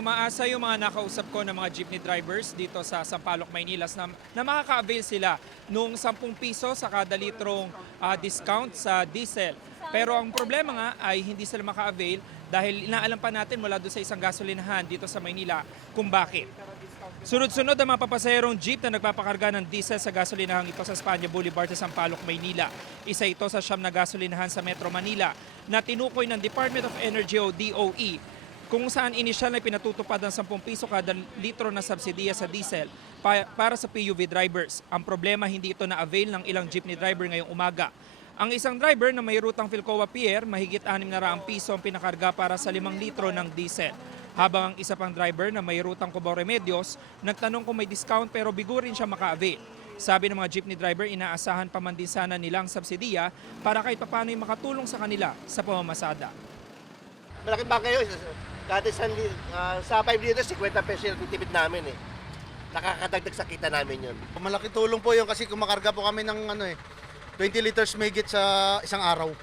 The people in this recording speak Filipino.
Umaasa yung mga nakausap ko ng mga jeepney drivers dito sa Sampaloc, Maynila na makaka-avail sila nung 10 piso sa kada litrong discount sa diesel. Pero ang problema nga ay hindi sila maka-avail dahil inaalam pa natin mula doon sa isang gasolinahan dito sa Maynila kung bakit. Sunod-sunod ang mga papasaherong jeep na nagpapakarga ng diesel sa gasolinahang ito sa Espanya Boulevard sa Sampaloc, Maynila. Isa ito sa siyam na gasolinahan sa Metro Manila na tinukoy ng Department of Energy o DOE kung saan inisyal na pinatutupad ang 10 piso kada litro na subsidiya sa diesel para sa PUV drivers. Ang problema, hindi ito na-avail ng ilang jeepney driver ngayong umaga. Ang isang driver na may rutang Philcoa Pier, mahigit 600 piso ang pinakarga para sa 5 litro ng diesel. Habang ang isa pang driver na may rutang Cubao Remedios, nagtanong kung may discount pero bigo rin siya maka-avail. Sabi ng mga jeepney driver, inaasahan pa man din sana nilang subsidiya para kahit papano'y makatulong sa kanila sa pamamasada. Malaking bagay yun. Dati sa 5 liters, 50 pesos yung titipid namin eh. Nakakadagdag sa kita namin yun. Malaki tulong po yun kasi kumakarga po kami ng 20 liters mahigit sa isang araw.